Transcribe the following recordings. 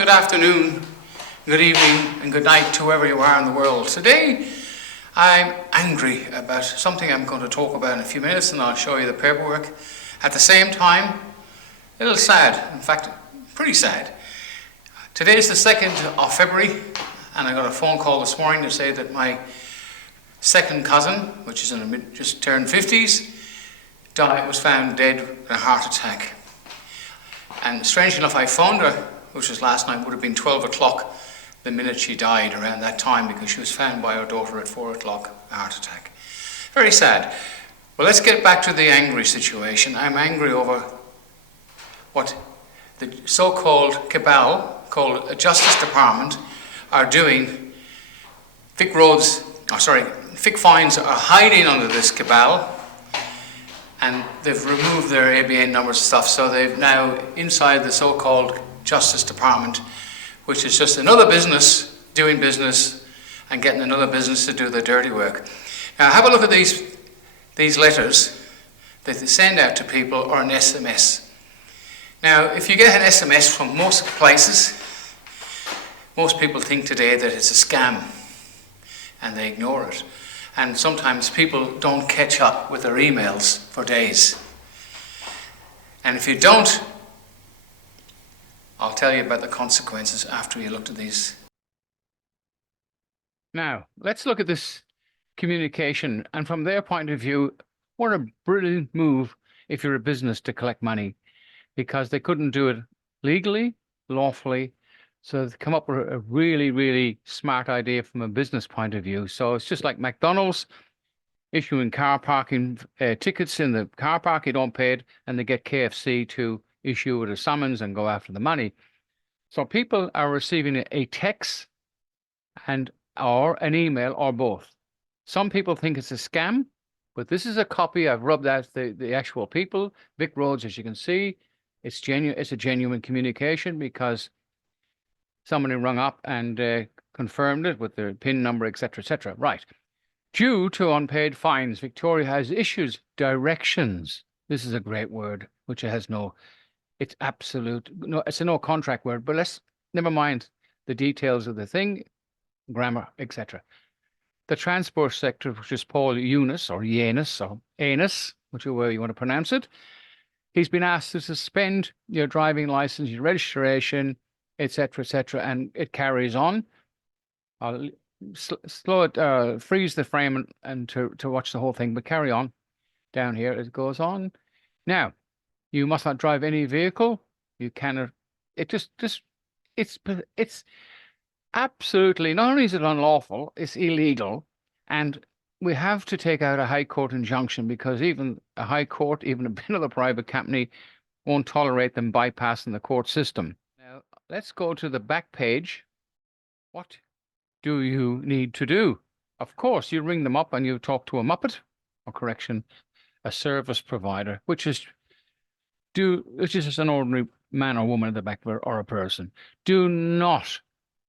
good afternoon, good evening, and good night to wherever you are in the world. Today, I'm angry about something I'm going to talk about in a few minutes, and I'll show you the paperwork. At the same time, a little sad, in fact, pretty sad. Today is the 2nd of February, and I got a phone call this morning to say that my second cousin, which is just turned 50s, was found dead in a heart attack. And strangely enough, I phoned her, which was last night, would have been 12 o'clock the minute she died, around that time, because she was found by her daughter at 4 o'clock, a heart attack. Very sad. Well, let's get back to the angry situation. I'm angry over what the so-called Cabal, called a Justice Department, are doing. Vic Fines are hiding under this Cabal, and they've removed their ABN numbers and stuff, so they've now, inside the so-called Justice Department, which is just another business, doing business, and getting another business to do the dirty work. Now, have a look at these letters that they send out to people, or an SMS. Now, if you get an SMS from most places, most people think today that it's a scam, and they ignore it. And sometimes people don't catch up with their emails for days. And if you don't, I'll tell you about the consequences after you looked at these. Now, let's look at this communication. And from their point of view, what a brilliant move if you're a business to collect money, because they couldn't do it legally, lawfully. So they've come up with a really, really smart idea from a business point of view. So it's just like McDonald's issuing car parking tickets in the car park, you don't pay it, and they get KFC to issue it a summons and go after the money. So people are receiving a text or an email or both. Some people think it's a scam, but this is a copy. I've rubbed out the actual people. Vic Roads, as you can see, it's genuine. It's a genuine communication, because somebody rung up and confirmed it with their PIN number, etc., etc. Right. Due to unpaid fines, Victoria has issued directions. This is a great word, which has it's absolute, it's a no contract word, but never mind the details of the thing, grammar, etc. The transport sector, which is Paul Eunice, or Yanus, or Anus, whichever you want to pronounce it, he's been asked to suspend your driving license, your registration, etc., etc., and it carries on. I'll slow it, freeze the frame and to watch the whole thing, but carry on. Down here it goes on. Now, you must not drive any vehicle. You cannot. It's absolutely, not only is it unlawful, it's illegal, and we have to take out a high court injunction, because even a high court, even another private company, won't tolerate them bypassing the court system. Now, let's go to the back page. What do you need to do? Of course, you ring them up and you talk to a Muppet, or correction, a service provider, which is just an ordinary man or woman at the back or a person. Do not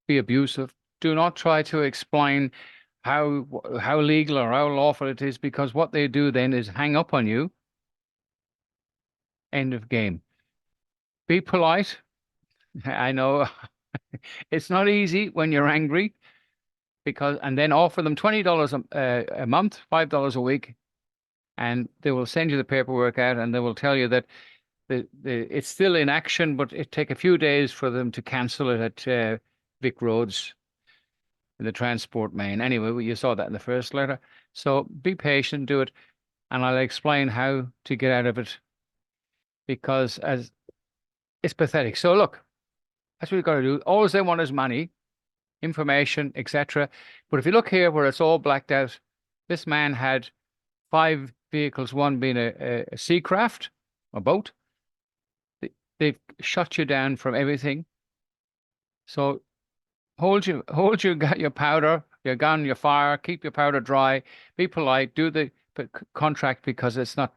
be abusive. Do not try to explain how legal or how lawful it is, because what they do then is hang up on you. End of game. Be polite. I know it's not easy when you're angry, and then offer them $20 a month, $5 a week, and they will send you the paperwork out, and they will tell you that it's still in action, but it take a few days for them to cancel it at Vic Roads in the transport main. Anyway, you saw that in the first letter. So be patient, do it, and I'll explain how to get out of it, because as it's pathetic. So look, that's what you've got to do. All they want is money, information, etc. But if you look here where it's all blacked out, this man had 5 vehicles, one being a seacraft, a boat. They've shut you down from everything. So hold your powder, your gun, your fire, keep your powder dry, be polite, do the contract, because it's not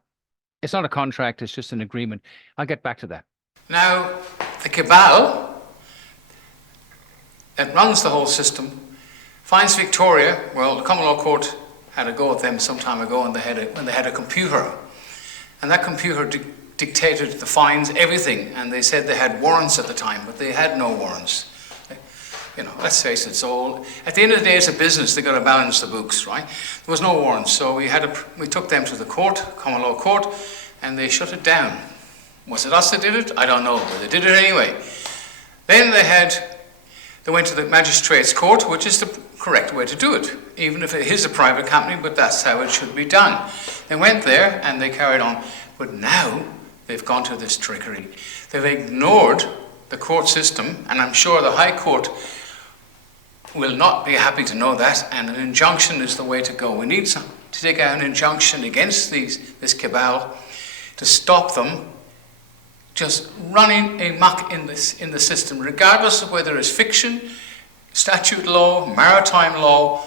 a contract, it's just an agreement. I'll get back to that. Now, the Cabal that runs the whole system finds Victoria. Well, the Common Law Court had a go at them some time ago, and when they had a computer, and that computer dictated the fines, everything, and they said they had warrants at the time, but they had no warrants. You know, let's face it, it's all, at the end of the day, it's a business, they've got to balance the books, right? There was no warrants, so we took them to the court, common law court, and they shut it down. Was it us that did it? I don't know, but they did it anyway. Then they went to the magistrates' court, which is the correct way to do it, even if it is a private company, but that's how it should be done. They went there and they carried on, but now they've gone to this trickery. They've ignored the court system, and I'm sure the High Court will not be happy to know that, and an injunction is the way to go. We need to take out an injunction against this cabal to stop them just running amok in the system, regardless of whether it's fiction, statute law, maritime law.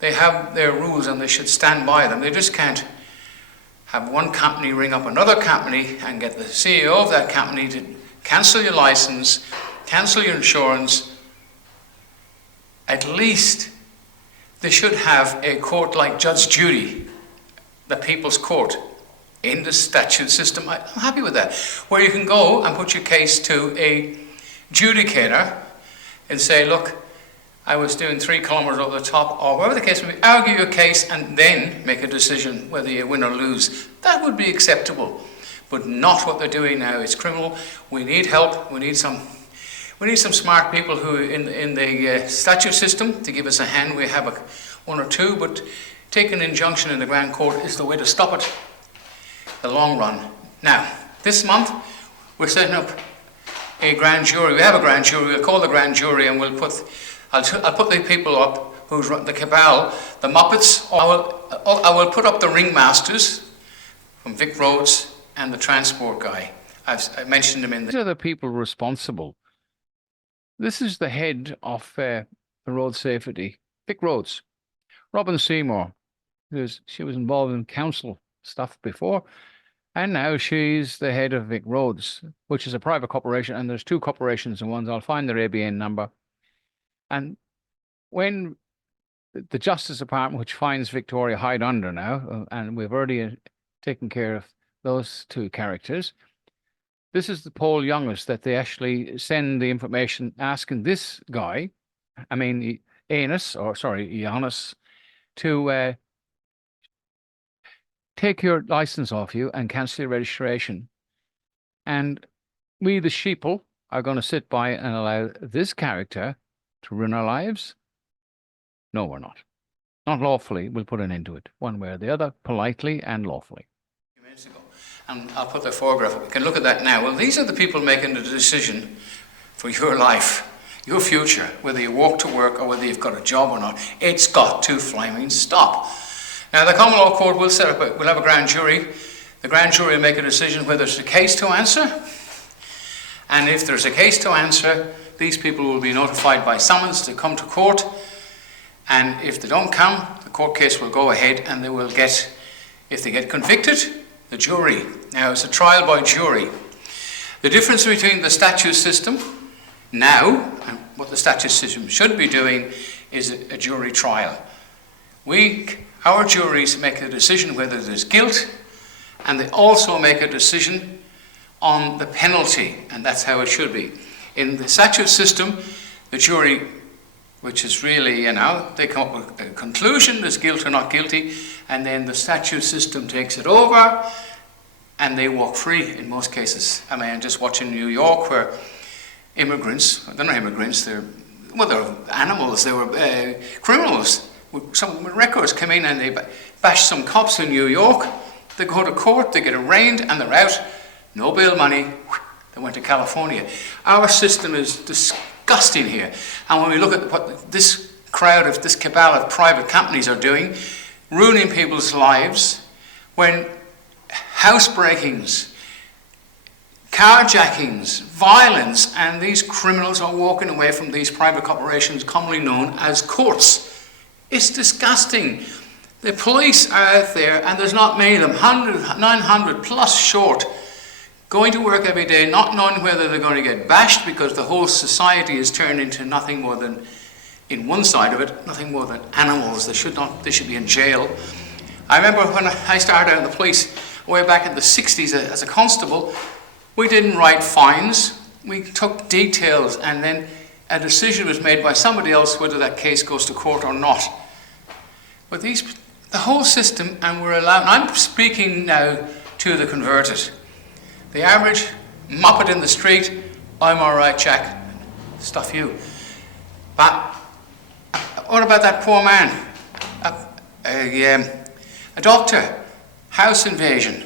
They have their rules and they should stand by them. They just can't have one company ring up another company and get the CEO of that company to cancel your license, cancel your insurance. At least they should have a court like Judge Judy, the People's Court, in the statute system. I'm happy with that, where you can go and put your case to a judicator and say, look, I was doing 3 kilometers over the top, or whatever the case may be, argue your case and then make a decision whether you win or lose. That would be acceptable, but not what they're doing now. It's criminal. We need help. We need some smart people who in the statute system to give us a hand. We have one or two, but taking an injunction in the Grand Court is the way to stop it. The long run. Now, this month we're setting up a grand jury. We have a grand jury. We'll call the grand jury, and I'll put the people up who's run the cabal, the Muppets. I will put up the ringmasters from Vic Roads and the transport guy. I mentioned them in These are the people responsible. This is the head of the road safety, Vic Roads, Robin Seymour. She was involved in council stuff before, and now she's the head of Vic Roads, which is a private corporation, and there's 2 corporations in one. I'll find their ABN number. And when the Justice Department, which finds Victoria hide under now, and we've already taken care of those 2 characters, this is the Paul Youngest that they actually send the information asking this guy, Giannis, to take your license off you and cancel your registration. And we, the sheeple, are going to sit by and allow this character to ruin our lives? No, we're not. Not lawfully. We'll put an end to it, one way or the other, politely and lawfully. And I'll put the photograph up. You can look at that now. Well, these are the people making the decision for your life, your future, whether you walk to work or whether you've got a job or not. It's got to flaming stop. Now, the common law court will we'll have a grand jury. The grand jury will make a decision whether it's a case to answer. And if there's a case to answer, these people will be notified by summons to come to court. And if they don't come, the court case will go ahead, and they will get, if they get convicted, the jury. Now, it's a trial by jury. The difference between the statute system now and what the statute system should be doing is a jury trial. Our juries make a decision whether there's guilt, and they also make a decision on the penalty, and that's how it should be. In the statute system, the jury, which is really, they come up with a conclusion, there's guilt or not guilty, and then the statute system takes it over, and they walk free in most cases. I'm just watching New York, where immigrants, they're not immigrants, they're animals, they were criminals. Some records come in and they bash some cops in New York, they go to court, they get arraigned, and they're out. No bail money, they went to California. Our system is disgusting here. And when we look at what this crowd of this cabal of private companies are doing, ruining people's lives, when housebreakings, carjackings, violence, and these criminals are walking away from these private corporations commonly known as courts. It's disgusting. The police are out there, and there's not many of them, 900 plus short, going to work every day, not knowing whether they're going to get bashed because the whole society is turned into nothing more than, in one side of it, nothing more than animals. They should be in jail. I remember when I started out in the police, way back in the 60s as a constable, we didn't write fines. We took details, and then a decision was made by somebody else whether that case goes to court or not. But the whole system, and we're allowed, I'm speaking now to the converted. The average muppet in the street, I'm all right, Jack, stuff you. But what about that poor man? A doctor, house invasion.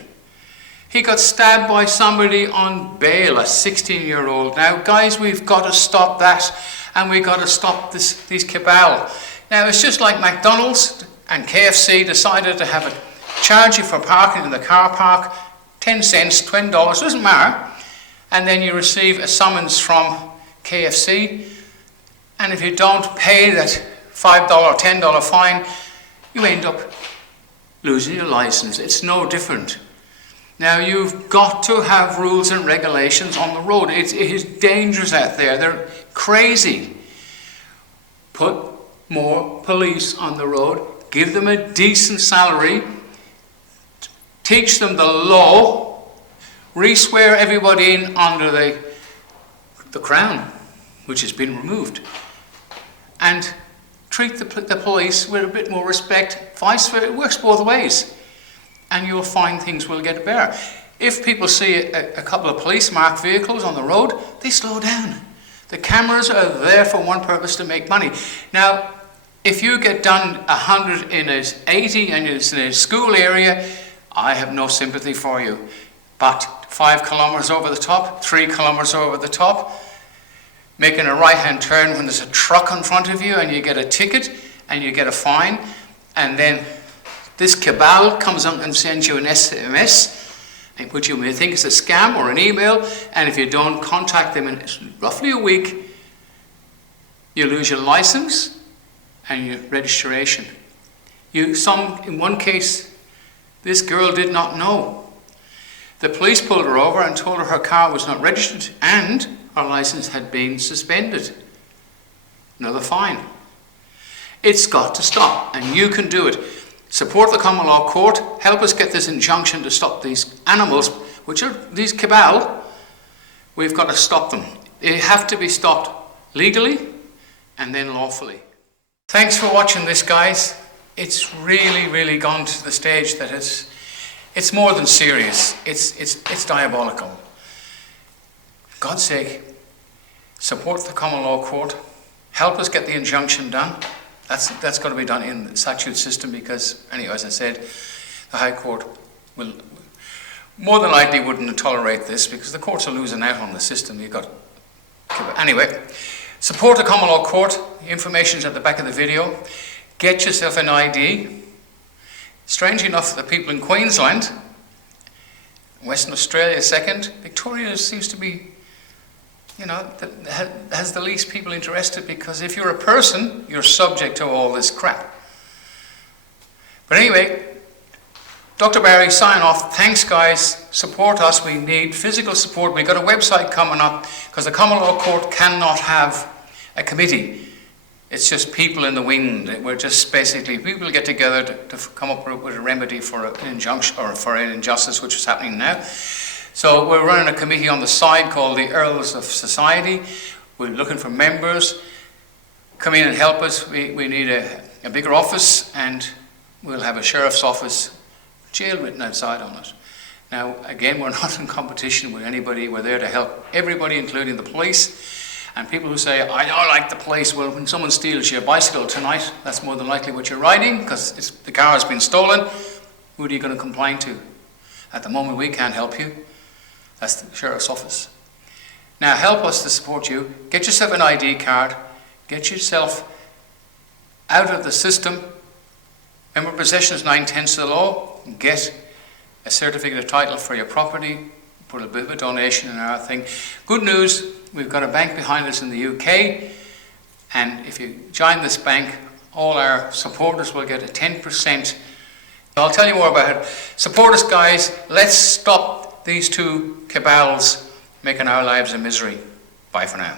He got stabbed by somebody on bail, a 16-year-old. Now, guys, we've got to stop that, and we've got to stop these cabal. Now, it's just like McDonald's and KFC decided to have a charge you for parking in the car park, 10 cents, $20, doesn't matter. And then you receive a summons from KFC, and if you don't pay that $5 or $10 fine, you end up losing your license. It's no different. Now, you've got to have rules and regulations on the road. It is dangerous out there. They're crazy. Put more police on the road. Give them a decent salary. Teach them the law. Re-swear everybody in under the crown, which has been removed. And treat the police with a bit more respect. Vice versa. It works both ways. And you'll find things will get better. If people see a couple of police marked vehicles on the road, they slow down. The cameras are there for one purpose, to make money. Now, if you get done 100 in an 80 and it's in a school area, I have no sympathy for you. But 5 kilometers over the top, 3 kilometers over the top, making a right-hand turn when there's a truck in front of you and you get a ticket and you get a fine, and then this cabal comes up and sends you an SMS, which you may think is a scam or an email, and if you don't contact them in roughly a week, you lose your license and your registration. In one case, this girl did not know. The police pulled her over and told her her car was not registered and her license had been suspended. Another fine. It's got to stop, and you can do it. Support the common law court, help us get this injunction to stop these animals, which are these cabal. We've got to stop them. They have to be stopped legally and then lawfully. Thanks for watching this, guys. It's really gone to the stage that it's more than serious. It's diabolical. For God's sake, support the common law court, help us get the injunction done. That's got to be done in the statute system, because, anyway, as I said, the High Court will more than likely wouldn't tolerate this, because the courts are losing out on the system. Anyway, support the common law court. The information's at the back of the video. Get yourself an ID. Strange enough, the people in Queensland, Western Australia second, Victoria seems to be, has the least people interested, because if you're a person, you're subject to all this crap. But anyway, Dr. Barry, sign off. Thanks, guys. Support us. We need physical support. We've got a website coming up, because the common law court cannot have a committee. It's just people in the wind. We're just basically, people get together to come up with a remedy for an injunction or for an injustice which is happening now. So we're running a committee on the side called the Earls of Society. We're looking for members. Come in and help us. We need a bigger office, and we'll have a sheriff's office, jail written outside on it. Now, again, we're not in competition with anybody. We're there to help everybody, including the police. And people who say, I don't like the police, well, when someone steals your bicycle tonight, that's more than likely what you're riding, because the car has been stolen. Who are you going to complain to? At the moment, we can't help you. That's the sheriff's office. Now, help us to support you. Get yourself an ID card. Get yourself out of the system. Remember, possession is 9/10 of the law. Get a certificate of title for your property. Put a bit of a donation in our thing. Good news, we've got a bank behind us in the UK, and if you join this bank, all our supporters will get a 10%. I'll tell you more about it. Support us, guys. Let's stop these two cabals making our lives a misery. Bye for now.